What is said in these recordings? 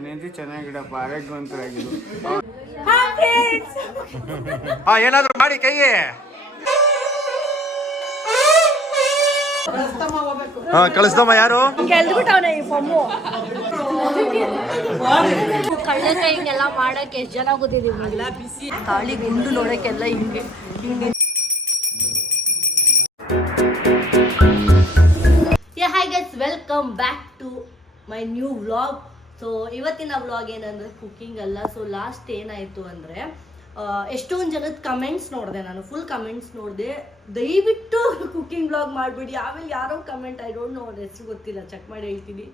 ನನ್ನ ಹೆಂಡತಿ ಚೆನ್ನಾಗಿಡಪ್ಪ, ಆರೋಗ್ಯವಂತರಾಗಿರು. ಏನಾದ್ರು ಮಾಡಿ ಕೈಗೆ ಕಳಿಸ್ದಮ್ಮ. ಯಾರು ಕಳ್ಳೆಕಾಯಿ ಹಿಂಗೆಲ್ಲ ಮಾಡಕ್ಕೆ ಎಷ್ಟು ಜನ ಗೊತ್ತಿದೀವಿ. ತಾಳಿ ಗುಂಡು ನೋಡಕ್ಕೆಲ್ಲ ಹಿಂಗೆ hi guys, welcome back to my new vlog. So ಇವತ್ತಿನ ವ್ಲಾಗ್ ಏನಂದ್ರೆ ಕುಕಿಂಗ್ ಅಲ್ಲ. ಸೊ ಲಾಸ್ಟ್ ಏನಾಯ್ತು ಅಂದ್ರೆ ಎಷ್ಟೊಂದು ಜನದ ಕಮೆಂಟ್ಸ್ ನೋಡಿದೆ, ನಾನು ಫುಲ್ ಕಮೆಂಟ್ಸ್ ನೋಡಿದೆ. ದಯವಿಟ್ಟು ಕುಕಿಂಗ್ ವ್ಲಾಗ್ ಮಾಡಿಬಿಡಿ. ಆಮೇಲೆ ಯಾರೋ ಕಮೆಂಟ್, ಐ ಡೋಂಟ್ ನೋ ಅವ್ರ ಹೆಸರು ಗೊತ್ತಿಲ್ಲ, ಚೆಕ್ ಮಾಡಿ ಹೇಳ್ತೀನಿ.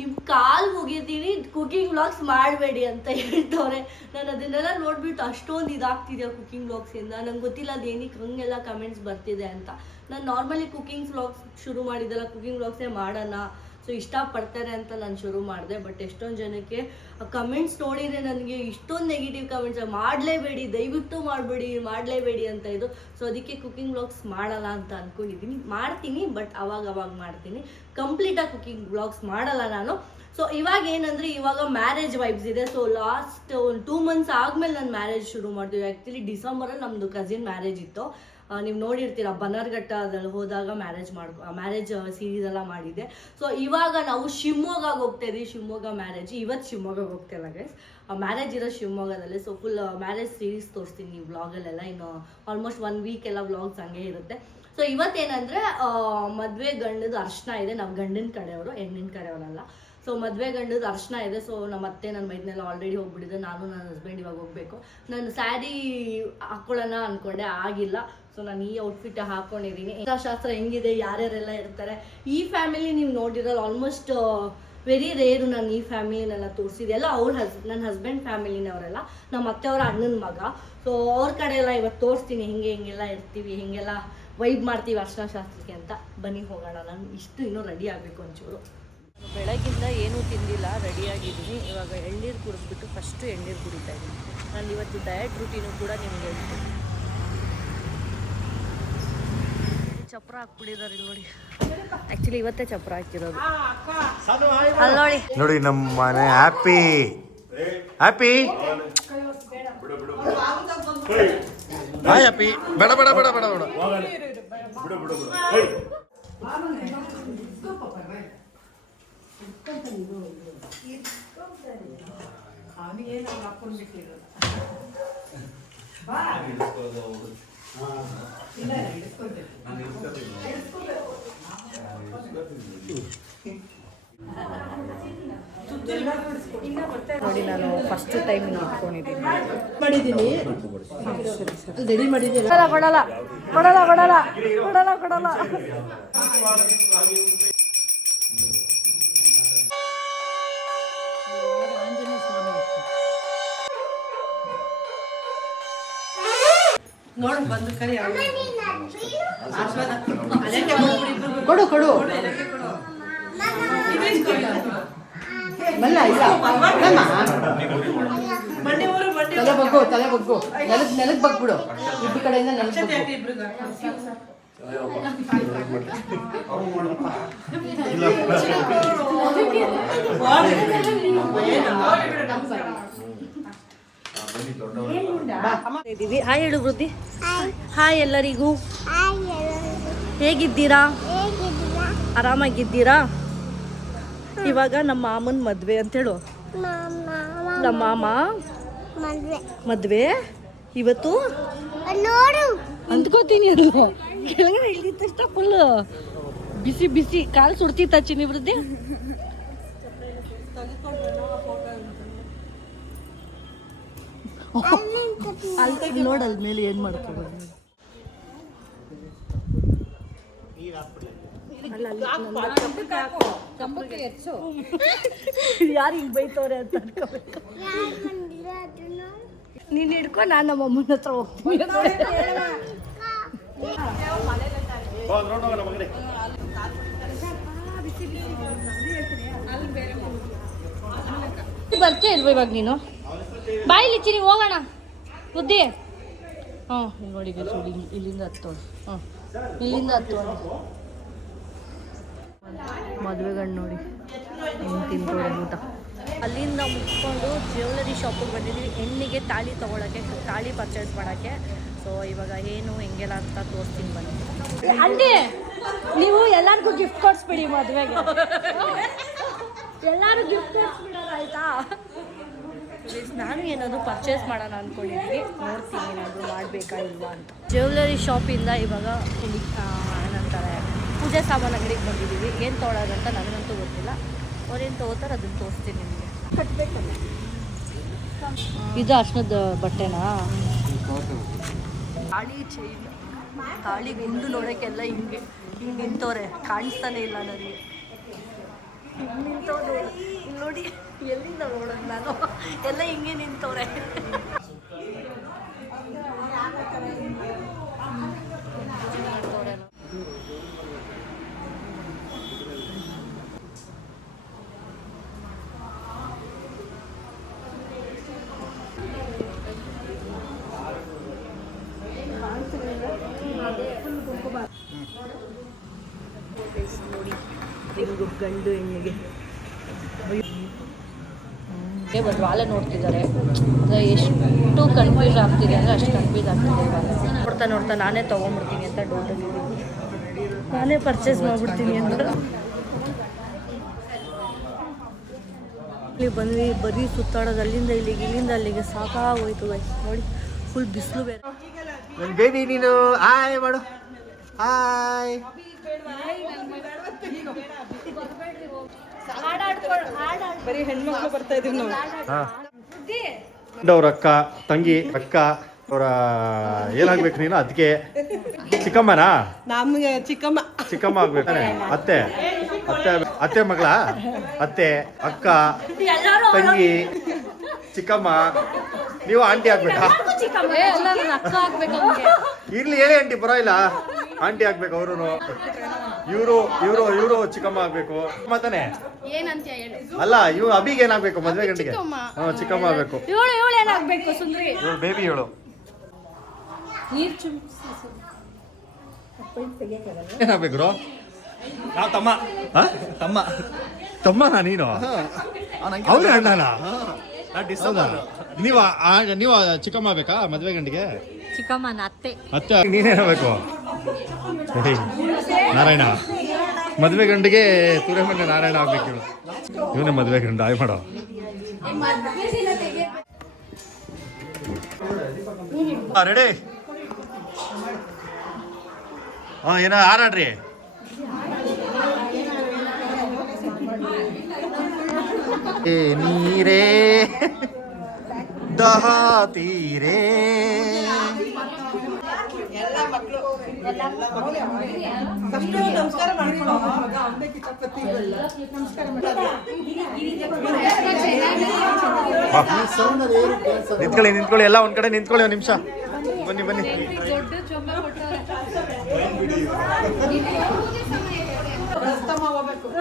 ನಿಮ್ಮ ಕಾಲು ಮುಗಿತೀನಿ, ಕುಕಿಂಗ್ ವ್ಲಾಗ್ಸ್ ಮಾಡಬೇಡಿ ಅಂತ ಹೇಳ್ತವ್ರೆ. ನಾನು ಅದನ್ನೆಲ್ಲ ನೋಡ್ಬಿಟ್ಟು ಅಷ್ಟೊಂದು ಇದಾಗ್ತಿದೆ ಕುಕಿಂಗ್ ವ್ಲಾಗ್ಸಿಂದ. ನಂಗೆ ಗೊತ್ತಿಲ್ಲ ಅದು ಏನಕ್ಕೆ ಹಂಗೆಲ್ಲ ಕಮೆಂಟ್ಸ್ ಬರ್ತಿದೆ ಅಂತ. ನಾನು ನಾರ್ಮಲಿ ಕುಕಿಂಗ್ ವ್ಲಾಗ್ಸ್ ಶುರು ಮಾಡಿದ್ದೆಲ್ಲ ಕುಕಿಂಗ್ ವ್ಲಾಗ್ಸೇ ಮಾಡೋಣ, ಸೊ ಇಷ್ಟಪಡ್ತಾರೆ ಅಂತ ನಾನು ಶುರು ಮಾಡಿದೆ. ಬಟ್ ಎಷ್ಟೊಂದು ಜನಕ್ಕೆ ಕಮೆಂಟ್ಸ್ ನೋಡಿದರೆ ನನಗೆ ಇಷ್ಟೊಂದು ನೆಗೆಟಿವ್ ಕಮೆಂಟ್ಸ್, ಮಾಡಲೇಬೇಡಿ, ದಯವಿಟ್ಟು ಮಾಡಲೇಬೇಡಿ ಅಂತ ಇದು. ಸೊ ಅದಕ್ಕೆ ಕುಕಿಂಗ್ ವ್ಲಾಗ್ಸ್ ಮಾಡಲ್ಲ ಅಂತ ಅಂದ್ಕೊಂಡಿದ್ದೀನಿ. ಮಾಡ್ತೀನಿ, ಬಟ್ ಅವಾಗ ಮಾಡ್ತೀನಿ. ಕಂಪ್ಲೀಟಾಗಿ ಕುಕಿಂಗ್ ವ್ಲಾಗ್ಸ್ ಮಾಡಲ್ಲ ನಾನು. ಸೊ ಇವಾಗ ಏನಂದರೆ ಇವಾಗ ಮ್ಯಾರೇಜ್ ವೈಬ್ಸ್ ಇದೆ. ಸೊ ಲಾಸ್ಟ್ ಒಂದು 2 months ಆದಮೇಲೆ ನಾನು ಮ್ಯಾರೇಜ್ ಶುರು ಮಾಡ್ತೀವಿ. ಆ್ಯಕ್ಚುಲಿ ಡಿಸೆಂಬರಲ್ಲಿ ನಮ್ಮದು ಕಸಿನ್ ಮ್ಯಾರೇಜ್ ಇತ್ತು. ನೀವು ನೋಡಿರ್ತೀರ, ಬನ್ನರ್ಘಟ್ಟದಲ್ಲಿ ಹೋದಾಗ ಮ್ಯಾರೇಜ್ ಸೀರೀಸ್ ಎಲ್ಲ ಮಾಡಿದ್ದೆ. ಸೊ ಇವಾಗ ನಾವು ಶಿವಮೊಗ್ಗಗೆ ಹೋಗ್ತಾ ಇದ್ದೀವಿ. ಶಿವಮೊಗ್ಗ ಮ್ಯಾರೇಜ್ ಇವತ್ತು ಶಿವಮೊಗ್ಗಗೆ ಹೋಗ್ತಾ ಇಲ್ಲ ಗೈಸ್, ಮ್ಯಾರೇಜ್ ಇರೋ ಶಿವಮೊಗ್ಗದಲ್ಲಿ. ಸೊ ಫುಲ್ ಮ್ಯಾರೇಜ್ ಸೀರೀಸ್ ತೋರಿಸ್ತೀನಿ ಈ ವ್ಲಾಗಲ್ಲೆಲ್ಲ. ಇನ್ನು ಆಲ್ಮೋಸ್ಟ್ 1 week ಎಲ್ಲ ವ್ಲಾಗ್ಸ್ ಹಂಗೆ ಇರುತ್ತೆ. ಸೊ ಇವತ್ತೇನಂದರೆ ಮದುವೆ ಗಂಡದ ಅರ್ಶನ ಇದೆ. ನಾವು ಗಂಡಿನ ಕಡೆಯವರು, ಹೆಣ್ಣಿನ ಕಡೆಯವರಲ್ಲ. ಸೊ ಮದುವೆ ಗಂಡದ ಅರ್ಶನ ಇದೆ. ಸೊ ನಮ್ಮ ಅತ್ತೆ ನನ್ನ ಮೈದನೆಲ್ಲ ಆಲ್ರೆಡಿ ಹೋಗ್ಬಿಟ್ಟಿದೆ. ನಾನು ನನ್ನ ಹಸ್ಬೆಂಡ್ ಇವಾಗ ಹೋಗಬೇಕು. ನಾನು ಸ್ಯಾರಿ ಹಾಕ್ಕೊಳ್ಳೋಣ ಅಂದ್ಕೊಂಡೆ, ಆಗಿಲ್ಲ. ಸೊ ನಾನು ಈ ಔಟ್ಫಿಟ್ ಹಾಕ್ಕೊಂಡಿದ್ದೀನಿ. ಶಾಸ್ತ್ರ ಹೆಂಗಿದೆ, ಯಾರ್ಯಾರೆಲ್ಲ ಇರ್ತಾರೆ ಈ ಫ್ಯಾಮಿಲಿ ನೀವು ನೋಡಿರೋದು ಆಲ್ಮೋಸ್ಟ್ ವೆರಿ ರೇರು. ನಾನು ಈ ಫ್ಯಾಮಿಲಿನೆಲ್ಲ ತೋರಿಸಿದೆ. ಎಲ್ಲ ನನ್ನ ಹಸ್ಬೆಂಡ್ ಫ್ಯಾಮಿಲಿನವರೆಲ್ಲ, ನಮ್ಮ ಅತ್ತೆಯವರ ಅಣ್ಣನ ಮಗ. ಸೊ ಅವ್ರ ಕಡೆ ಎಲ್ಲ ಇವತ್ತು ತೋರಿಸ್ತೀನಿ ಹಿಂಗೆಲ್ಲ ಇರ್ತೀವಿ, ಹಿಂಗೆಲ್ಲ ವೈಬ್ ಮಾಡ್ತೀವಿ ಅರ್ಶನ ಶಾಸ್ತ್ರಕ್ಕೆ ಅಂತ. ಬನ್ನಿ ಹೋಗೋಣ. ನಾನು ಇನ್ನೂ ರೆಡಿ ಆಗಬೇಕು ಒಂಚೂರು. ಬೆಳಗಿಂದ ಏನೂ ತಿಂದಿಲ್ಲ, ರೆಡಿಯಾಗಿದ್ದೀನಿ. ಇವಾಗ ಎಳ್ನೀರು ಕುಡಿದ್ಬಿಟ್ಟು ಫಸ್ಟು ಎಳ್ನೀರು ಕುಡಿತಾ ಇದ್ದೀನಿ. ನಾನು ಇವತ್ತು ಡಯಟ್ ರೂಟೀನು ಕೂಡ ನಿಮ್ಗೆ ಹೇಳ್ತೀನಿ. ಚಪ್ರ ಹಾಕ್ಬಿಟ್ಟಿದ್ದಾರೆ ಇಲ್ಲಿ ನೋಡಿ. ಆ್ಯಕ್ಚುಲಿ ಇವತ್ತೇ ಚಪ್ರ ಹಾಕಿರೋದು ಅಲ್ಲಿ ನೋಡಿ. ನೋಡಿ ನಮ್ಮ ಮನೆ ಹ್ಯಾಪಿ ಹ್ಯಾಪಿ ಹ್ಯಾಪಿ. ಬೇಡ ಬೇಡ ಬೇಡ ಬೇಡ ಬೇಡ ನೋಡಿ, ನಾನು ಫಸ್ಟ್ ಟೈಮ್ ಇಟ್ಕೊಂಡಿದ್ದೀನಿ ಮಾಡಿದ್ದೀನಿ. ರೆಡಿ ಮಾಡಿದ್ದೀನಿ. ಕೊಡಲ್ಲ ಕೊಡಲ್ಲ ಕೊಡಲ್ಲ ಕೊಡಲ್ಲ ಕೊಡಲ್ಲ. ನೋಡು ಬಂದು ಕರಿ ಕೊಡು ಕೊಡು ಬಲ್ಲ ಇಲ್ಲ ತಲೆ ಬಗ್ಗು ನೆಲಕ್ಕೆ ಬಗ್ಬಿಡು. ಇಬ್ಬರು ಕಡೆಯಿಂದ ನೆಲಕ್ಕೆ ಇದ್ದೀವಿ. ಹಾಯ್ ಹೇಳು ವೃದ್ಧಿ. ಹಾಯ್ ಎಲ್ಲರಿಗೂ. ಹೇಗಿದ್ದೀರಾ? ಆರಾಮಾಗಿದ್ದೀರಾ? ಇವಾಗ ನಮ್ಮ ಮಾಮನ ಮದುವೆ ಅಂತೇಳು. ನಮ್ಮ ಮಾಮ ಮದುವೆ ಇವತ್ತು ಅಂದ್ಕೋತೀನಿ. ಅದು ಕೆಳಗಡೆ ಇಳಿದ ತಕ್ಷಣ ಫುಲ್ ಬಿಸಿ ಬಿಸಿ ಕಾಲು ಸುಡ್ತಿತ್ತ ಚಿನ್ನಿ ವೃದ್ಧಿ. ಅಲ್ಲಿ ನೋಡಲ್ ಮೇಲೆ ಏನ್ ಮಾಡ್ಕೋಬೋದು. ಯಾರು ಹಿಂಗ್ ಬೈತವ್ರೆ ಅಂತ ಅನ್ಕೋಬೇಕು. ನೀನ್ ಹಿಡ್ಕೊ, ನಾನು ನಮ್ಮ ಅಮ್ಮನ ಹತ್ರ ಹೋಗ್ತೀನಿ. ಬರ್ತೀಯ ಇಲ್ವ ಇವಾಗ ನೀನು? ಬಾಯಿಲಿ ಚಿನಿ ಹೋಗೋಣ ಬುದ್ಧಿ. ನೋಡಿ ಇಲ್ಲಿಂದ ಹತ್ತೋಣ. ಇಲ್ಲಿಂದ ಹತ್ತೋಣ. ಮದುವೆ ಗಂಡು ನೋಡಿ ಹೆಂಗೆ ತಿಂತೋಡೆ ಊಟ. ಅಲ್ಲಿಂದ ಮುಗಿಸ್ಕೊಂಡು ಜ್ಯುವೆಲರಿ ಶಾಪಿಗೆ ಬಂದಿದ್ದೀವಿ. ಹೆಣ್ಣಿಗೆ ತಾಳಿ ತೊಗೊಳಕ್ಕೆ, ತಾಳಿ ಪರ್ಚೇಸ್ ಮಾಡೋಕ್ಕೆ. ಸೊ ಇವಾಗ ಏನು ಹೆಂಗೆಲ್ಲ ಅಂತ ತೋರಿಸ್ತೀನಿ ಬನ್ನಿ. ಆಂಟಿ ನೀವು ಎಲ್ಲರಿಗೂ ಗಿಫ್ಟ್ ಕೊಡಿಸ್ಬಿಡಿ ಮದುವೆಗೆ. ಎಲ್ಲರೂ ಗಿಫ್ಟ್ ಕೊಡಿಸ್ಬಿಡೋಣ ಆಯಿತಾ? ನಾನು ಏನಾದರೂ ಪರ್ಚೇಸ್ ಮಾಡೋಣ ಅಂದ್ಕೊಂಡಿದ್ದೀನಿ. ನೋಡ್ತೀನಿ ಏನಾದರೂ ಮಾಡಬೇಕಾ ಇಲ್ವಾ ಅಂತ. ಜ್ಯುವೆಲರಿ ಶಾಪಿಂದ ಇವಾಗ ಇಲ್ಲಿ ಏನಂತಾರೆ ಪೂಜೆ ಸಾಮಾನು ಅಂಗಡಿಗೆ ಬಂದಿದ್ದೀವಿ. ಏನು ತೊಗೊಳೋದಂತ ನನಗಂತೂ ಗೊತ್ತಿಲ್ಲ. ಅವ್ರೇನು ತೊಗೋತಾರೆ ಅದನ್ನು ತೋರಿಸ್ತೀನಿ ನಿಮಗೆ. ಕಟ್ಟಬೇಕಲ್ಲ ಇದು ಅರ್ಶನದ ಬಟ್ಟೆನಾ? ತಾಳಿ ಚೈನ್, ತಾಳಿ ಗುಂಡು ನೋಡೋಕ್ಕೆಲ್ಲ ಹಿಂಗೆ ನಿಂತವ್ರೆ. ಕಾಣಿಸ್ತಾನೆ ಇಲ್ಲ ನನಗೆ. ನಿಂತವ್ರು ನೋಡಿ, ಎಲ್ಲಿಂದ ನೋಡೋದು ನಾನು? ಎಲ್ಲ ಹಿಂಗೆ ನಿಂತವ್ರೆ. ನೋಡಿ ರಿಂಗು ಗಂಡು ಹೆಣ್ಣಿಗೆ ಬಟ್ ವಾಲೆ ನೋಡ್ತಿದ್ದಾರೆ. ಎಷ್ಟು ಕನ್ಫ್ಯೂಸ್ ಆಗ್ತಿದೆ ಅಂದರೆ ಅಷ್ಟು ಕನ್ಫ್ಯೂಸ್ ಆಗ್ತಿದೆ. ನೋಡ್ತಾ ನೋಡ್ತಾ ನಾನೇ ತೊಗೊಂಡ್ಬಿಡ್ತೀನಿ ಅಂತ ಡೌಟಲ್ಲಿದ್ದೀನಿ. ನಾನೇ ಪರ್ಚೇಸ್ ಮಾಡಿಬಿಡ್ತೀನಿ ಅಂತ. ಇಲ್ಲಿ ಬಂದ್ವಿ, ಬರೀ ಸುತ್ತಾಡೋದು ಅಲ್ಲಿಂದ ಇಲ್ಲಿಗೆ, ಇಲ್ಲಿಂದ ಅಲ್ಲಿಗೆ ಸಾಕಾಗೋಯ್ತು ಗೈಸ್. ನೋಡಿ ಫುಲ್ ಬಿಸಿಲು ಬೇರೆ. ನನ್ನ ಬೇಬಿ ನೀನು ಹಾಯ್ ಮಾಡು. ಹಾಯ್ ಬರೀ ಹೆಣ್ಮಕ್ಳು ಬರ್ತಾ ಇದೀವಿ ನಾವು. ಅವ್ರ ಅಕ್ಕ ತಂಗಿ ಅಕ್ಕ ಅವರ ಏನಾಗ್ಬೇಕು ನೀನು? ಅದಕ್ಕೆ ಚಿಕ್ಕಮ್ಮನಾ? ನಮ್ಗೆ ಚಿಕ್ಕಮ್ಮ ಚಿಕ್ಕಮ್ಮ ಆಗ್ಬೇಕಾನೆ. ಅತ್ತೆ ಅತ್ತೆ ಅತ್ತೆ ಮಗಳ, ಅತ್ತೆ ಅಕ್ಕ ತಂಗಿ ಚಿಕ್ಕಮ್ಮ. ನೀವು ಆಂಟಿ ಆಗ್ಬೇಕಾ? ಇರ್ಲಿ ಹೇಳಿ ಆಂಟಿ, ಪರವಾಗಿಲ್ಲ. ಆಂಟಿ ಆಗ್ಬೇಕು ಅವರು. ಇವರು ಚಿಕ್ಕಮ್ಮ ಆಗ್ಬೇಕು ಮತ್ತಾನೆ. ಅಲ್ಲ ಇವ್ ಅಭಿಗೆ ಏನಾಗ್ಬೇಕು ಮದ್ವೆ ಗಂಟಿಗೆ? ಚಿಕ್ಕಮ್ಮ ಆಗ್ಬೇಕು. ಇವಳು ಬೇಬಿ. ಇವಳು ಏನಾಗ್ಬೇಕು? ನಾವು ತಮ್ಮ ತಮ್ಮ ತಮ್ಮನಾ ನೀನು? ಅವ್ರ ಅಣ್ಣನಾ? ನೀವು ಚಿಕ್ಕಮ್ಮ ಆಗ್ಬೇಕಾ ಮದ್ವೆ ಗಂಟಿಗೆ? ಚಿಕ್ಕಮ್ಮನ ಅತ್ತೆ. ಅತ್ತೆ ನೀನೇನಾಗಬೇಕು? ನಾರಾಯಣ ಮದ್ವೆ ಗಂಡಿಗೆ ತುರೆಮಣ್ಣ ನಾರಾಯಣ ಆಗ್ಬೇಕು. ಇವನೇ ಮದ್ವೆ ಗಂಡ. ಆಯ್ ಮಾಡೋ. ರೆಡಿ? ಏನೋ ಹಾರಾಡ್ರಿ. ನೀರೇ ದಹ ತೀರೇ ನಮಸ್ಕಾರ ನಿಂತ್ಕೊಳ್ಳಿ ಎಲ್ಲ ಒಂದ್ ಕಡೆ ನಿಂತ್ಕೊಳ್ಳಿ. ಒಂದ್ ನಿಮಿಷ ಬನ್ನಿ.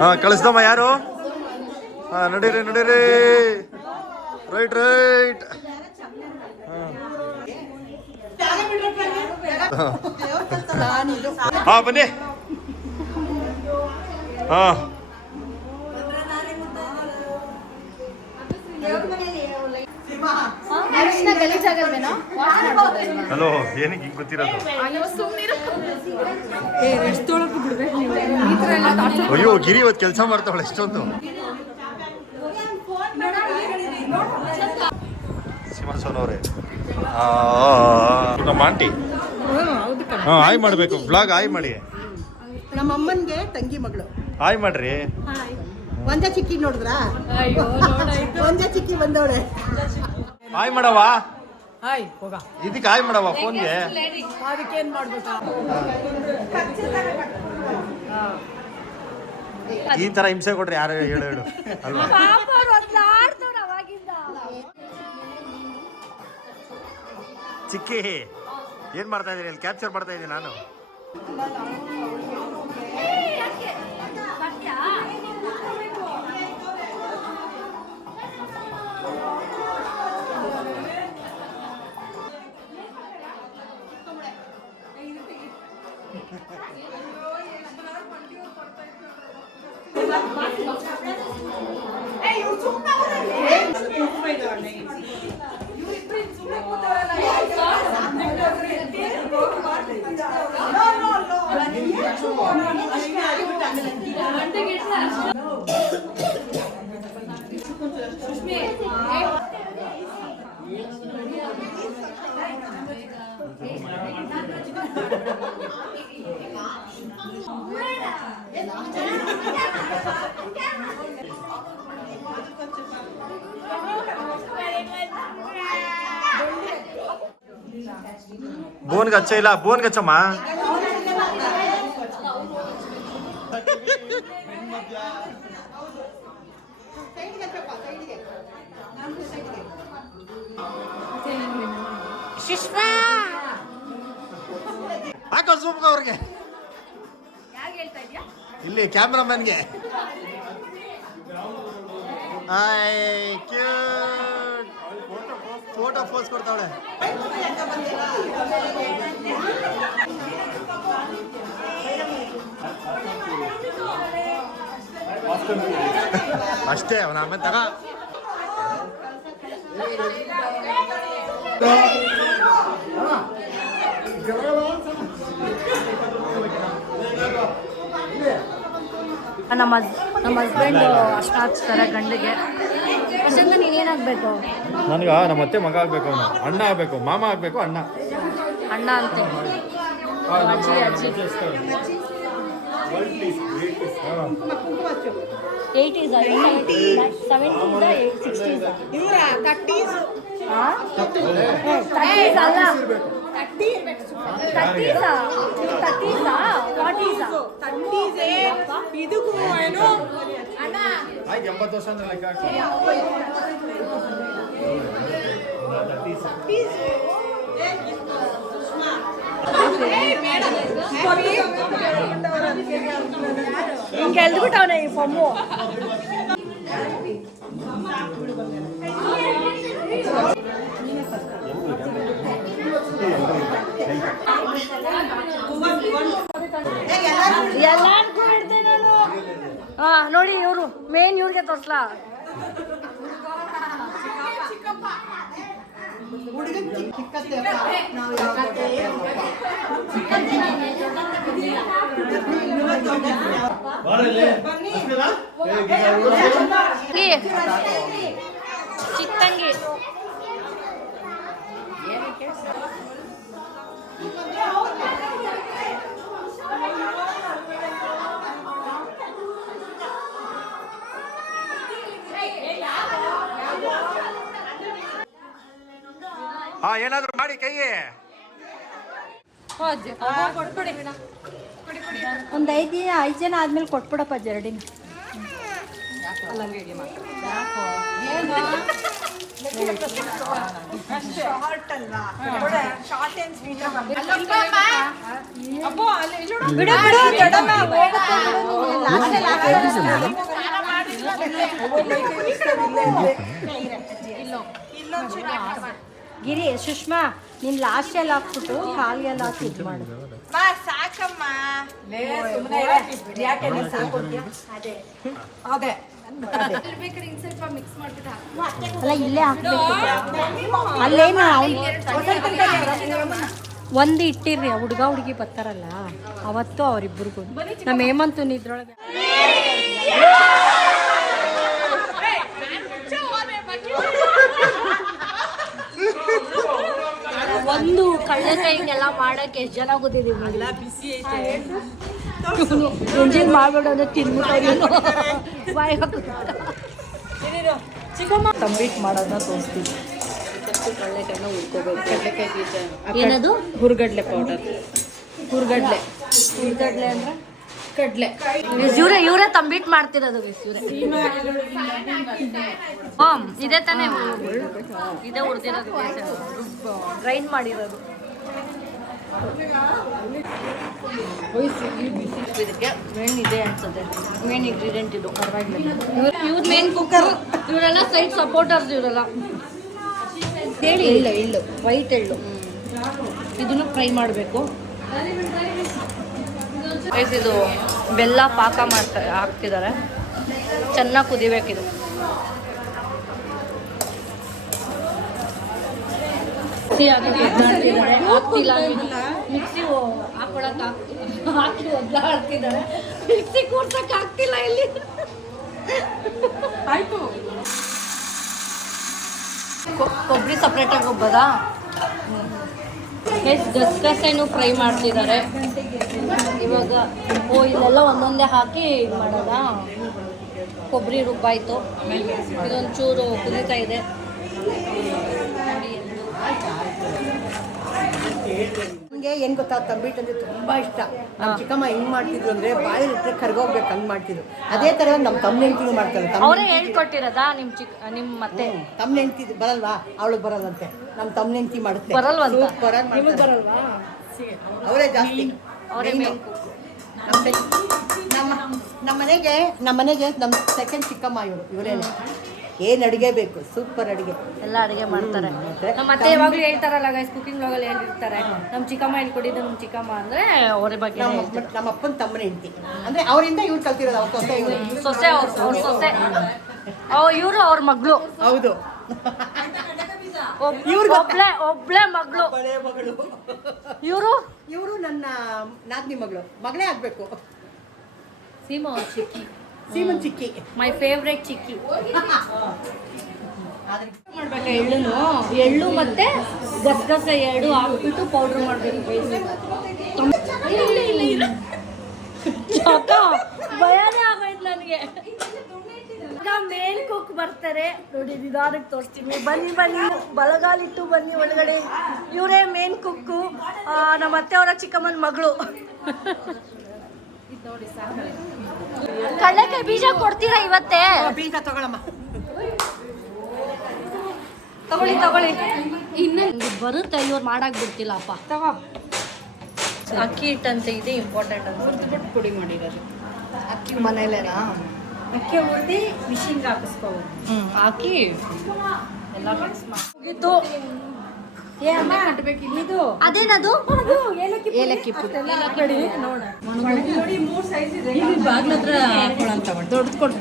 ಹಾ ಕಳಿಸ್ದಮ್ಮ ಯಾರು? ಹಾ ನಡೀರಿ. ರೈಟ್. ಹಾ ಬನ್ನಿ. ಹಾ ಹಲೋ, ಏನಕ್ಕೆ ಹಿಂಗೆ ಗೊತ್ತಿರೋದು? ಅಯ್ಯೋ ಗಿರಿ ಇವತ್ತು ಕೆಲಸ ಮಾಡ್ತಾವಳೆ ಎಷ್ಟೊಂದು. ಸಿಂಹಸೋನವ್ರೆ ನಮ್ಮ ಆಂಟಿ. ಹಾಂ ಆಯ್ ಮಾಡಬೇಕು. ಬ್ಲಾಗ್ ಆಯ್ ಮಾಡಿ. ನಮ್ಮ ಅಮ್ಮನ್ಗೆ ತಂಗಿ ಮಗಳು. ಆಯ್ ಮಾಡ್ರಿ. ಒಂದೇ ಚಿಕ್ಕಿ ನೋಡಿದ್ರಾ? ಒಂದೇ ಚಿಕ್ಕಿ ಬಂದವಳೆ. ಆಯ್ ಮಾಡವ. ಹಾಯ್ ಹೋಗ. ಇದಕ್ಕೆ ಆಯ್ ಮಾಡವ ಫೋನ್ಗೆ. ಅದಕ್ಕೇನ್ ಮಾಡ್ಬೇಕಾ? ಈ ತರ ಹಿಂಸೆ ಕೊಟ್ರೆ ಯಾರು ಹೇಳು ಅಲ್ವಾ? ಚಿಕ್ಕಿ ಏನ್ ಮಾಡ್ತಾ ಇದೀನಿ? ಅಲ್ಲಿ ಕ್ಯಾಪ್ಚರ್ ಮಾಡ್ತಾ ಇದ್ದೀನಿ ನಾನು. ಬೋನ್ಗೆ ಹಚ್ಚ ಇಲ್ಲ, ಬೋನ್ಗೆ ಹಚ್ಚಮ್ಮ. ಹಾಕೋ ಸೂಪ್ ಅವ್ರಿಗೆ, ಇಲ್ಲಿ ಕ್ಯಾಮ್ರಾಮನ್ಗೆ. Photo pose ಕೊಡ್ತಾವಳೆ. ಅಷ್ಟೇ, ಅವನ ಆಮೇಲೆ ತಗ. ನಮ್ಮ ಹಸ್ಬೆಂಡ್ ಅಷ್ಟ ಹಾಕ್ತಾರೆ ಗಂಡಿಗೆ. ಅಷ್ಟಂತ ನೀನೇನಾಗಬೇಕು? ನನಗ ನಮ್ಮ ಅತ್ತೆ ಮಗ ಆಗ್ಬೇಕು, ಅವನು ಅಣ್ಣ ಆಗ್ಬೇಕು, ಮಾಮ ಆಗ್ಬೇಕು, ಅಣ್ಣ ಅಣ್ಣ ಅಂತ. ಅಜ್ಜಿ ಅಜ್ಜಿ 80s 70s 60s ಇವರ 30s ಅಲ್ಲ 30s ಇದಕ್ಕೂ ಏನು ಅಣ್ಣ 80 ವರ್ಷ ಅಂದ್ರೆ ಲೆಕ್ಕ ಹಾಕಿ. ಗೆಲ್ಬಿಟ್ಟವನೆ ಈ ಪೊಮ್ಮು. ಎಲ್ಲಾರ್ಗೂ ಬಿಡ್ತೀನಿ ನಾನು. ಹಾ ನೋಡಿ, ಇವರು ಮೇನ್ ಇವ್ರಿಗೆ ತೋರ್ಸ್ಲಾ. ಚಿಕ್ಕಂಗಿ ಹಾ, ಏನಾದ್ರು ಮಾಡಿ ಕೈಗೆ. ಒಂದು 5 ಜನ ಆದ್ಮೇಲೆ ಕೊಟ್ಬಿಡಪ್ಪ ಜರಡಿನ. ಗಿರಿ, ಸುಷ್ಮಾ, ನೀನ್ ಲಾಸ್ಟ್ ಎಲ್ಲ ಹಾಕ್ಬಿಟ್ಟು ಕಾಲಿಗೆಲ್ಲ ಹಾಕಿ ಇದು ಮಾಡು. ಸಾಕಮ್ಮ ಅಲ್ಲ ಇಲ್ಲೇ ಹಾಕ್ಬೇಕು. ಅಲ್ಲೇನು ಒಂದು ಇಟ್ಟಿರ್ರಿ, ಹುಡುಗ ಹುಡುಗಿ ಬರ್ತಾರಲ್ಲ ಅವತ್ತು ಅವರಿಬ್ಬರಿಗೂ. ನಮ್ಮ ಹೇಮಂತು ಇದ್ರೊಳಗೆ ಒಂದು ಕಳ್ಳೆಕಾಯಿಗೆಲ್ಲ ಮಾಡಕ್ಕೆ ಎಷ್ಟು ಜನ ಗೊತ್ತಿದ್ದೀವಿ. ಎಂಜಿನ್ ಮಾಡ್ಬೇಡ ಅಂದ್ರೆ ತಿನ್ಬಿಟ್ಟು ಬಾಯಿ ಚಿಕ್ಕಮ್ಮ ತಂಬಿಟ್ಟು ಮಾಡೋದನ್ನ ತೋರಿಸ್ತೀವಿ. ಕಳ್ಳೆಕಾಯಿನ ಹುರ್ಕೋಬೇಕು. ಏನದು? ಹುರ್ಗಡ್ಲೆ ಪೌಡರ್. ಹುರ್ಗಡ್ಲೆ ಅಂದ್ರೆ ಕಡ್ಲೆ. ಇವರೇ ತಂಬಿಟ್ಟು ಮಾಡ್ತಿರೋದು. ಇದೇ ತಾನೇ, ಇದೇ ಹುಡ್ದಿರೋದು, ಗ್ರೈಂಡ್ ಮಾಡಿರೋದು. ಇದಕ್ಕೆ ಮೇನ್ ಇದೆ ಅನ್ಸುತ್ತೆ, ಮೇನ್ ಇಂಗ್ರೀಡಿಯೆಂಟ್ ಇದು. ಇವ್ರ ಮೇನ್ ಕುಕ್ಕರ್. ಇವರೆಲ್ಲ ಸೈಡ್ ಸಪೋರ್ಟರ್ಸ್ ಇವರೆಲ್ಲ. ಹೇಳಿ, ಎಳ್ಳು, ವೈಟ್ ಎಳ್ಳು. ಇದನ್ನು ಫ್ರೈ ಮಾಡಬೇಕು. ಇದು ಬೆಲ್ಲ ಪಾಕ ಹಾಕ್ತಿದ್ದಾರೆ. ಚೆನ್ನಾಗಿ ಕುದಿಬೇಕಿದು. ಮಿಕ್ಸಿ ಹಾಕೊಳಕ್ ಹಾಕಿ ಒದ್ದಾಡ್ತಿದ್ದಾರೆ. ಮಿಕ್ಸಿ ಕೂರ್ಸಕ್ ಆಗ್ತಿಲ್ಲ ಇಲ್ಲಿ. ಆಯ್ತು, ಕೊಬ್ಬರಿ ಸಪ್ರೇಟಾಗಿ ಹೋಗ್ಬೋದಾ? ಗಸಗಸೆನೂ ಫ್ರೈ ಮಾಡ್ತಿದ್ದಾರೆ ಇವಾಗ. ಇಲ್ಲೆಲ್ಲ ಒಂದೊಂದೇ ಹಾಕಿ ಇದು ಮಾಡೋದಾ? ಕೊಬ್ಬರಿ ರುಬ್ಬಾಯಿತು, ಇದೊಂಚೂರು ಕುದಿತಾ ಇದೆ. ನನಗೆ ಏನು ಗೊತ್ತಾ, ತಂಬಿಟ್ಟು ಅಂದರೆ ತುಂಬ ಇಷ್ಟ. ನಮ್ಮ ಚಿಕ್ಕಮ್ಮ ಹೆಂಗೆ ಮಾಡ್ತಿದ್ರು ಅಂದರೆ ಬಾಯಿಲಿಟ್ಟರೆ ಕರ್ಗೋಗ್ಬೇಕು ಹಂಗೆ ಮಾಡ್ತಿದ್ರು. ಅದೇ ಥರ ನಮ್ಮ ತಮ್ಮ ಹೆಂಡ್ತಿನೂ ಮಾಡ್ತಾರೆ. ಅವರೇ ಹೇಳ್ಕೊಟ್ಟಿರೋದಾ ನಿಮ್ಮ ಮತ್ತೆ? ತಮ್ಮ ಹೆಂಡ್ತಿ ಬರಲ್ವಾ, ಅವಳಿಗೆ ಬರಲ್ಲಂತೆ. ನಮ್ಮ ತಮ್ಮ ಹೆಂಡ್ತಿ ಮಾಡುತ್ತೆ, ಬರಲ್ವಂತ? ನಿಮಗೆ ಬರಲ್ವಾ? ಅವರೇ ಜಾಸ್ತಿ, ಅವರೇ ನಮ್ಮ ಮನೆಗೆ ನಮ್ಮ ಸೆಕೆಂಡ್ ಚಿಕ್ಕಮ್ಮ ಇವರೇನೆ. ಏನು ಅಡುಗೆ ಬೇಕು, ಸೂಪರ್ ಅಡುಗೆ, ಎಲ್ಲ ಅಡುಗೆ ಮಾಡ್ತಾರೆ. ನಮ್ಮ ಮತ್ತೆ ಯಾವಾಗಲೂ ಹೇಳ್ತಾರಲ್ಲ ಗೈಸ್, ಕುಕಿಂಗ್ ವ್ಲಾಗಲ್ಲಿ ಹೇಳಿರ್ತಾರೆ, ನಮ್ಮ ಚಿಕ್ಕಮ್ಮ ಹೇಳ್ಕೊಟ್ಟಿದ್ದು ನಮ್ಮ ಚಿಕ್ಕಮ್ಮ ಅಂದರೆ ಅವರ ಬಗ್ಗೆ. ನಮ್ಮ ಅಪ್ಪನ ತಮ್ಮನ ಹೆಂಡ್ತಿ ಅಂದರೆ ಅವರಿಂದ ಇವ್ರು ಕಲ್ತಿರೋದು. ಅವ್ರ ಸೊಸೆ ಸೊಸೆ, ಅವ್ರ ಸೊಸೆ, ಇವರು ಅವ್ರ ಮಗಳು. ಹೌದು, ಒಬ್ಳೆ ಮಗಳು. ಇವರು ನನ್ನ ನಾದಿನಿ ಮಗಳೇ ಆಗ್ಬೇಕು. ಸೀಮನ್ ಚಿಕ್ಕಿ, ಮೈ ಫೇವ್ರೆಟ್ ಚಿಕ್ಕಿ. ಮಾಡ್ಬೇಕು ಎಳ್ಳು ಮತ್ತೆ ಗಸಗಸೆ ಎರಡು ಹಾಕ್ಬಿಟ್ಟು ಪೌಡ್ರ್ ಮಾಡಬೇಕು. ಭಯನೇ ಆಗೋಯ್ತು ನನಗೆ. ಮೇನ್ ಕುಕ್ ಬರ್ತಾರೆ ನೋಡಿ, ನಿಧಾನಕ್ಕೆ ತೋರಿಸ್ತೀನಿ. ಬನ್ನಿ ಬಲಗಾಲಿಟ್ಟು ಬನ್ನಿ ಒಳಗಡೆ. ಇವರೇ ಮೇನ್ ಕುಕ್ಕು, ನಮ್ಮ ಅತ್ತೆಯವರ ಚಿಕ್ಕಮ್ಮನ ಮಗಳು. ಕಡಲೆಕಾಯಿ ಬೀಜ ಕೊಡ್ತೀರಾ ಇವತ್ತೇ? ಬೀಜ ತಗೊಳಮ್ಮ, ತಗೊಳ್ಳಿ. ಇನ್ನೇ ಬರುತ್ತೆ, ಇವ್ರು ಮಾಡಕ್ ಬಿಡ್ತಿಲ್ಲಪ್ಪ. ಅಕ್ಕಿ ಹಿಟ್ಟಂತೆ ಇದೆ ಇಂಪಾರ್ಟೆಂಟ್ ಅಂತ ಹುರಿದ್ಬಿಟ್ಟು ಪುಡಿ ಮಾಡಿರೋದು. ಅಕ್ಕಿ ಮನೇಲೇನಾ? ಅಕ್ಕಿ ಹುರಿದು ಮಿಷಿನ್ಗೆ ಹಾಕಿಸ್ಕೋಬೋದು. ಹಾಕಿ ಎಲ್ಲ ಮಿಕ್ಸ್ ಮುಗೀತು. ಅದೇನದು? ಏಲಕ್ಕಿ ಪುಡಿ. ದೊಡ್ಡ ಕೊಡು.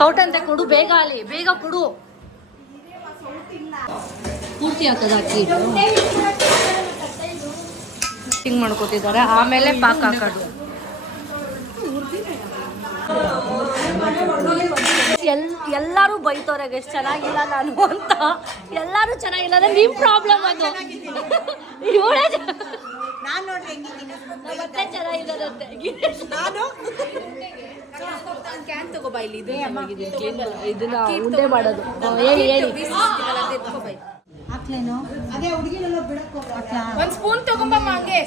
ಸೌಟಂತೆ ಕೊಡು, ಬೇಗ ಅಲ್ಲಿ ಬೇಗ ಕೊಡು. ಪೂರ್ತಿ ಹಾಕದ ಅಕ್ಕಿ ಹಿಂಗ್ ಮಾಡ್ಕೊತಿದ್ದಾರೆ. ಆಮೇಲೆ ಪಾಕ್ ಹಾಕೋದು. ಎಲ್ಲರೂ ಬೈತವ್ರೆ ಗೈಸ್, ಚೆನ್ನಾಗಿಲ್ಲ ನಾನು ಅಂತ. ಎಲ್ಲರೂ ಚೆನ್ನಾಗಿಲ್ಲ ಅಂದ್ರೆ ನಿಮ್ ಪ್ರಾಬ್ಲಮ್ ಅದು. ಮತ್ತೆ ಚೆನ್ನಾಗಿದ್ದಾರಂತೆ. ಕ್ಯಾನ್ ತಗೋಬಾ, ಇಲ್ಲಿ ಇದನ್ನ ಉಂಡೆ ಮಾಡೋದು. ಹೇಳಿ ಒಂದು ಸ್ಪೂನ್ ತಗೊಂಬಮ್ಮ, ಹಂಗೆ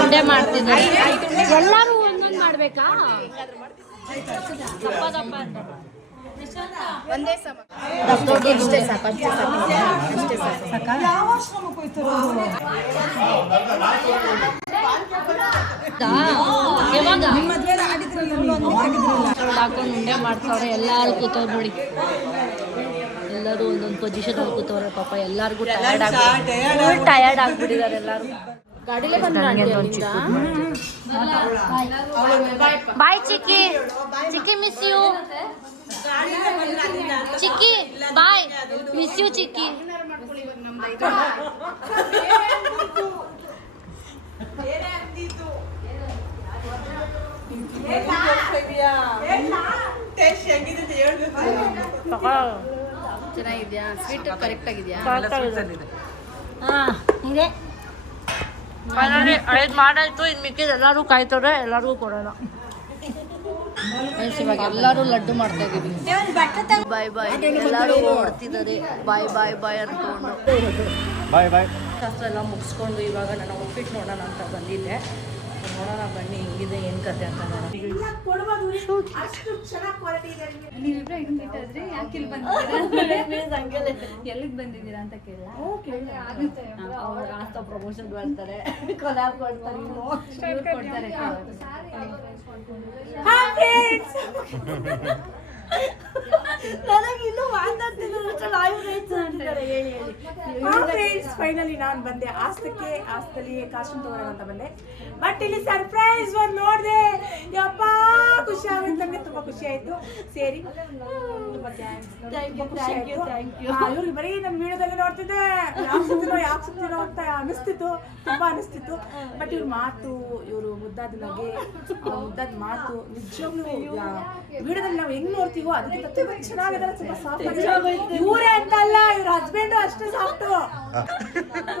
ಉಂಡೆ ಮಾಡ್ತಿದ್ದಾರೆ. ಎಲ್ಲರೂ ಒಂದೊಂದು ಮಾಡ್ಬೇಕಾ? ದಪ್ಪ ಅಂತ ಒಂದೇ ಸಮ ಯಾವಾಗ ಹಾಕೊಂಡು ಉಂಡೆ ಮಾಡ್ತಾವ್ರೆ. ಎಲ್ಲಾರು ಕೂತವ್ರು ನೋಡಿ, ಎಲ್ಲರೂ ಒಂದೊಂದು ಪೊಸಿಷನ್ ಅಲ್ಲಿ ಕೂತವ್ರೆ. ಪಾಪ ಎಲ್ಲಾರ್ಗು ಟಯರ್ಡ್ ಆಗ್ಬಿಟ್ಟಿದ್ದಾರೆ ಎಲ್ಲಾರು. ಗಾಡಿಲೇ bye Chikki miss you Chikki, bye miss you Chikki. ಚೆನ್ನಾಗಿದ್ಯಾ? ಸ್ವೀಟ್ ಕರೆಕ್ಟ್ ಆಗಿದೆಯಾ? ಹಿಂಗೆ ಮಾಡಾಯ್ತು. ಇನ್ನು ಮಿಕ್ಕಿದ ಎಲ್ಲರೂ ಕಾಯ್ತವ್ರೆ, ಎಲ್ಲರಿಗೂ ಕೊಡೋಣ. ಇವಾಗ ಎಲ್ಲರೂ ಲಡ್ಡು ಮಾಡ್ತಾ ಇದೀವಿ. ಬಾಯ್ ಎಲ್ಲರೂ ಓಡ್ತಿದ್ದಾರೆ. ಬಾಯ್ ಅನ್ಕೊಂಡು ಶಾಸ್ತ್ರ ಎಲ್ಲ ಮುಗಿಸ್ಕೊಂಡು ಇವಾಗ ನಾನು ಉಪ್ಪಿಟ್ಟು ನೋಡೋಣ ಅಂತ ಬಂದಿದ್ದೆ. ನೋಡೋಣ ಬನ್ನಿ ಹೆಂಗಿದೆ, ಏನು ಕತೆ ಅಂತ ನೋಡೋಣ. ಎಲ್ಲಿಗೆ ಬಂದಿದ್ದೀರಾ ಅಂತ ಕೇಳ ಪ್ರಮೋಷನ್ ಮಾಡ್ತಾರೆ, ಕೊಲಾಬ್ ಕೊಡ್ತಾರೆ, ಕೊಡ್ತಾರೆ. ನನಗೆ ಇನ್ನೂ ಮಾತಾಡ್ತಿದ್ದಾರೆ. ಹೇಳಿ ಫೈನಲಿ ನಾನು ಬಂದೆ ಆಸ್ತಲ್ಲಿ ಕಾಸ್ಟ್ಯೂಮ್ ತಗೊಳ್ಳೋಣ ಅಂತ ಬಂದೆ. ಬಟ್ ಇಲ್ಲಿ ಸರ್ಪ್ರೈಸ್ ಒಂದು ನೋಡಿದೆ, ಯಪ್ಪ ಖುಷಿ ಆಗುತ್ತೆ. ನನಗೆ ತುಂಬಾ ಖುಷಿ ಆಯ್ತು ಸೇರಿ. ತುಂಬಾ ಇವ್ರಿಗೆ ಬರೀ ನಮ್ಮ ವಿಡಿಯೋದಲ್ಲಿ ನೋಡ್ತಿದ್ದೆ, ಯಾಕೆ ಸುತ್ತಿನೋ ಅಂತ ತುಂಬಾ ಅನಿಸ್ತಿತ್ತು. ಬಟ್ ಇವ್ರ ಮಾತು, ಇವರು ಮುದ್ದಾದ ನಗೆ, ಮುದ್ದಾದ ಮಾತು ನಿಜವಾಗ್ಲೂ ವಿಡಿಯೋದಲ್ಲಿ ನಾವು ಹೆಂಗ್ ನೋಡ್ತೀವೋ ಅದಕ್ಕಿಂತ ತುಂಬಾ ಚೆನ್ನಾಗಿದ್ದಾರೆ. ತುಂಬಾ ಸಾಫ್ಟ್ ಆಗಿದೆ. ಇವರೇ ಅಂತ ಅಲ್ಲ, ಇವ್ರ ಹಸ್ಬೆಂಡು ಅಷ್ಟೇ ಸಾಫ್ಟು,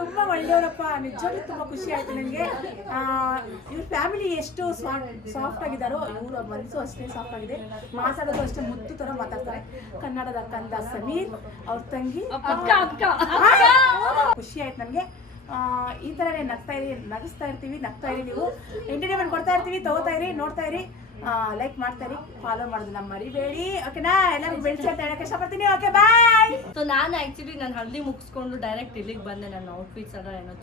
ತುಂಬಾ ಒಳ್ಳೆಯವರಪ್ಪ. ನಿಜವಾಗ್ಲೂ ತುಂಬಾ ಖುಷಿ ಆಯ್ತು ನನಗೆ. ಇವ್ರ ಫ್ಯಾಮಿಲಿ ಎಷ್ಟು ಸಾಫ್ಟ್ ಆಗಿದ್ದಾರೋ ಇವ್ರ ಮನಸ್ಸು ಅಷ್ಟೇ ಸಾಫ್ಟ್ ಆಗಿದೆ. ಮಾತಾಡೋದು ಅಷ್ಟೇ ಮುತ್ತು ತರ ಮಾತಾಡ್ತಾರೆ. ಕನ್ನಡದ ಕಂದ ಸಮೀರ್, ಅವ್ರ ತಂಗಿ ಖುಷಿ ಆಯ್ತು ನನಗೆ. ಈ ಥರನೇ ನಗಿಸ್ತಾ ಇರ್ತೀವಿ, ನಗ್ತಾ ಇರಿ. ನೀವು ಎಂಟರ್ಟೈನ್ಮೆಂಟ್ ಕೊಡ್ತಾ ಇರ್ತೀವಿ, ತಗೋತಾ ಇರಿ, ನೋಡ್ತಾ ಇರಿ, ಲೈಕ್ ಮಾಡ್ತಾ ಇರಿ, ಫಾಲೋ ಮಾಡೋದು ನಮ್ಮ ಮರಿಬೇಡಿ. ಓಕೆನಾ? ಎಲ್ಲರಿಗೂ ಬೆಳೆಸಿ ಅಂತ ಹೇಳಕ್ಕೆ ಇಷ್ಟಪಡ್ತೀನಿ. ಓಕೆ, ಬಾಯ್. ಸೊ ನಾನು ಆ್ಯಕ್ಚುಲಿ ನಾನು ಹಳದಿ ಮುಗಿಸ್ಕೊಂಡು ಡೈರೆಕ್ಟ್ ಇಲ್ಲಿಗೆ ಬಂದೆ. ನನ್ನ ಔಟ್ಫಿಟ್ಸ್ ಎಲ್ಲ ಏನೋ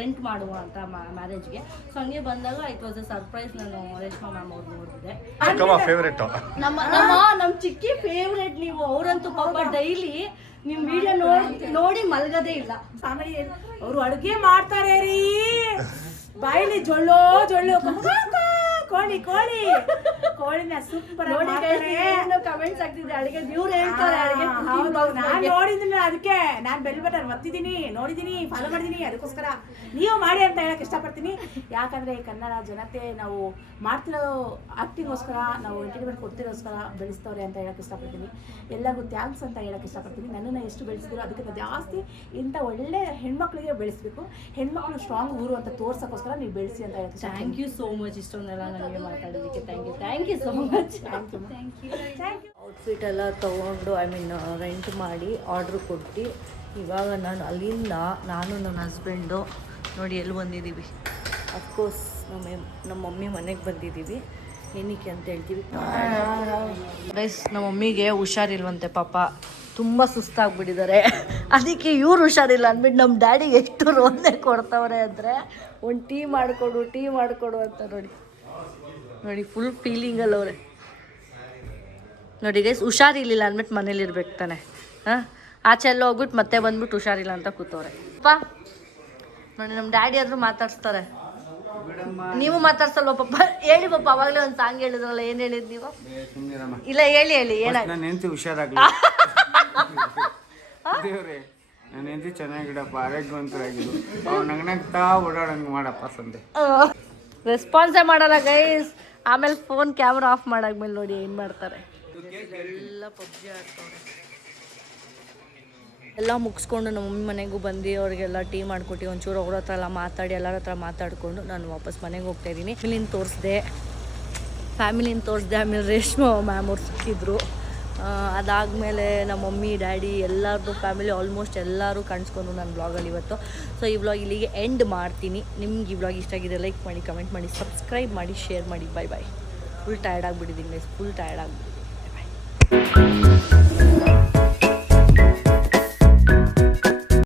ರೆಂಟ್ ಮಾಡುವ ಅಂತ ಮ್ಯಾರೇಜ್ಗೆ. ಸೊ ಹಂಗೆ ಬಂದಾಗ ಇಟ್ ವಾಸ್ ಅ ಸರ್ಪ್ರೈಸ್. ನಾನು ರೇಷ್ಮಾ ಮ್ಯಾಮ್ ಅವ್ರು ನೋಡಿದೆ. ನಮ್ಮ ಚಿಕ್ಕಿ ಫೇವ್ರೇಟ್ ನೀವು. ಅವರಂತೂ ಪಾಪ ಡೈಲಿ ನಿಮ್ ವಿಡಿಯೋ ನೋಡಿ ಮಲ್ಗದೇ ಇಲ್ಲ. ಆಮೇಲೆ ಅವರು ಅಡುಗೆ ಮಾಡ್ತಾರೆ ರೀ, ಬಾಯಿಲಿ ಜೊಳ್ಳು ಕೋಳಿನ ಸೂಪರ್ ಕಮೆಂಟ್ಸ್ ಆಗ್ತಿದೆ. ಅಡಿಗೆ ಇವ್ರು ಹೇಳ್ತಾರೆ ಅಡಿಗೆ. ನಾನ್ ನೋಡಿದ್ದೀನಿ, ಅದಕ್ಕೆ ನಾನ್ ಬೆಲ್ ಬಟನ್ ಒತ್ತಿದ್ದೀನಿ, ನೋಡಿದೀನಿ, ಫಾಲೋ ಮಾಡಿದೀನಿ. ಅದಕ್ಕೋಸ್ಕರ ನೀವು ಮಾಡಿ ಅಂತ ಹೇಳಕ್ ಇಷ್ಟಪಡ್ತೀನಿ. ಯಾಕಂದ್ರೆ ಕನ್ನಡ ಜನತೆ ನಾವು ಮಾಡ್ತಿರೋ ಆಕ್ಟಿಗೋಸ್ಕರ, ನಾವು ಎಂಟರ್ಟೈನ್ಮೆಂಟ್ ಕೊಡ್ತಿರೋಸ್ಕರ ಬೆಳೆಸ್ತವ್ರೆ ಅಂತ ಹೇಳಕ್ ಇಷ್ಟಪಡ್ತೀನಿ. ಎಲ್ಲರಿಗೂ ಥ್ಯಾಂಕ್ಸ್ ಅಂತ ಹೇಳಕ್ ಇಷ್ಟಪಡ್ತೀನಿ. ನನ್ನನ್ನು ಎಷ್ಟು ಬೆಳೆಸಿದ್ರು ಅದಕ್ಕಿಂತ ಜಾಸ್ತಿ ಇಂಥ ಒಳ್ಳೆ ಹೆಣ್ಮಕ್ಳಿಗೆ ಬೆಳೆಸಬೇಕು. ಹೆಣ್ಮಕ್ಳು ಸ್ಟ್ರಾಂಗ್ ಊರು ಅಂತ ತೋರ್ಸಕ್ಕೋಸ್ಕರ ನೀವು ಬೆಳೆಸಿ ಅಂತ ಹೇಳಕ್. ಥ್ಯಾಂಕ್ ಯು ಸೋ ಮಚ್ ಇಷ್ಟೊಂದೆಲ್ಲ ನನಗೆ ಮಾತಾಡೋದಕ್ಕೆ. Thank you so much. Outfit ಎಲ್ಲ ತೊಗೊಂಡು ರೆಂಟ್ ಮಾಡಿ ಆರ್ಡ್ರ್ ಕೊಟ್ಟು ಇವಾಗ ನಾನು ಅಲ್ಲಿಂದ ನಾನು ನನ್ನ ಹಸ್ಬೆಂಡು ನೋಡಿ ಎಲ್ಲಿ ಬಂದಿದ್ದೀವಿ. ಅಫ್ಕೋರ್ಸ್ ನಮ್ಮ ಮಮ್ಮಿ ಮನೆಗೆ ಬಂದಿದ್ದೀವಿ. ಏನಕ್ಕೆ ಅಂತ ಹೇಳ್ತೀವಿ ಗೈಸ್, ನಮ್ಮ ಮಮ್ಮಿಗೆ ಹುಷಾರಿಲ್ವಂತೆ ಪಾಪ, ತುಂಬ ಸುಸ್ತಾಗ್ಬಿಟ್ಟಿದ್ದಾರೆ. ಅದಕ್ಕೆ ಇವ್ರು ಹುಷಾರಿಲ್ಲ ಅಂದ್ಬಿಟ್ಟು ನಮ್ಮ ಡ್ಯಾಡಿ ಎಷ್ಟು ರೋದನೆ ಕೊಡ್ತವ್ರೆ ಅಂದರೆ, ಒಂದು ಟೀ ಮಾಡಿಕೊಡು ಅಂತ ನೋಡಿ ಫುಲ್ ಫೀಲಿಂಗಲ್ಲಿ ಅವರೇ. ನೋಡಿ ಗೈಸ್, ಹುಷಾರಿರ್ಲಿಲ್ಲ ಅಂದ್ಬಿಟ್ಟು ಮನೇಲಿ ಇರ್ಬೇಕು ತಾನೆ. ಆಚೆ ಎಲ್ಲ ಹೋಗ್ಬಿಟ್ಟು ಮತ್ತೆ ಬಂದ್ಬಿಟ್ಟು ಹುಷಾರಿಲ್ಲ ಅಂತ ಕೂತವ್ರೆ. ನೋಡಿ ನಮ್ಮ ಡ್ಯಾಡಿ ಆದರೂ ಮಾತಾಡ್ಸ್ತಾರೆ. ನೀವು ಮಾತಾಡ್ಸಲ್ವ ಪಾಪ? ಹೇಳಿ ಪಾಪ, ಅವಾಗಲೇ ಒಂದು ಸಾಂಗ್ ಹೇಳಿದ್ರಲ್ಲ, ಏನು ಹೇಳಿದ್ ನೀವು? ಇಲ್ಲ ಹೇಳಿ ಏನಾಯ್ತು? ನನ್ನ ಹೆಂಡತಿ ಹುಷಾರಾಗ್ಲಿ ದೇವ್ರೆ, ನನ್ನ ಹೆಂಡತಿ ಚೆನ್ನಾಗಿಡಪ್ಪ, ಆರೋಗ್ಯವಂತರಾಗಿದ್ದು, ಅವ್ರು ನಗ್ನಗ್ತಾ ಓಡಾಡಂಗೆ ಮಾಡಪ್ಪ ಸಂದೆ. ರೆಸ್ಪಾನ್ಸೇ ಮಾಡಲ್ಲ ಗೈಸ್. ಆಮೇಲೆ ಫೋನ್ ಕ್ಯಾಮ್ರಾ ಆಫ್ ಮಾಡಾದ್ಮೇಲೆ ನೋಡಿ ಏನು ಮಾಡ್ತಾರೆ. ಎಲ್ಲ ಪಬ್ಜಿ ಆಡ್ತವ್ರೆ. ಎಲ್ಲ ಮುಗಿಸ್ಕೊಂಡು ನಮ್ಮ ಮಮ್ಮಿ ಮನೆಗೂ ಬಂದು ಅವ್ರಿಗೆಲ್ಲ ಟೀ ಮಾಡಿಕೊಟ್ಟು ಒಂಚೂರು ಅವ್ರ ಹತ್ರ ಎಲ್ಲ ಮಾತಾಡಿ ಎಲ್ಲರ ಹತ್ರ ಮಾತಾಡಿಕೊಂಡು ನಾನು ವಾಪಸ್ ಮನೆಗೆ ಹೋಗ್ತಾಯಿದ್ದೀನಿ. ಫ್ಯಾಮಿಲಿನ ತೋರಿಸ್ದೆ. ಆಮೇಲೆ ರೇಷ್ಮಾ ಮ್ಯಾಮ್ ಅವ್ರು ಸಿಕ್ಕಿದ್ರು. ಅದಾದಮೇಲೆ ನಮ್ಮ ಮಮ್ಮಿ ಡ್ಯಾಡಿ ಎಲ್ಲರದ್ದು ಫ್ಯಾಮಿಲಿ ಆಲ್ಮೋಸ್ಟ್ ಎಲ್ಲರೂ ಕಾಣಿಸ್ಕೊಂಡು ನನ್ನ ಬ್ಲಾಗಲ್ಲಿ ಇವತ್ತು. ಸೊ ಈ ಬ್ಲಾಗ್ ಇಲ್ಲಿಗೆ ಎಂಡ್ ಮಾಡ್ತೀನಿ. ನಿಮ್ಗೆ ಈ ಬ್ಲಾಗ್ ಇಷ್ಟ ಆಗಿದೆ ಲೈಕ್ ಮಾಡಿ, ಕಮೆಂಟ್ ಮಾಡಿ, ಸಬ್ಸ್ಕ್ರೈಬ್ ಮಾಡಿ, ಶೇರ್ ಮಾಡಿ. ಬಾಯ್. ಫುಲ್ ಟಯರ್ಡ್ ಆಗಿಬಿಟ್ಟಿದ್ದೀನಿ ಗೈಸ್, ಬಾಯ್.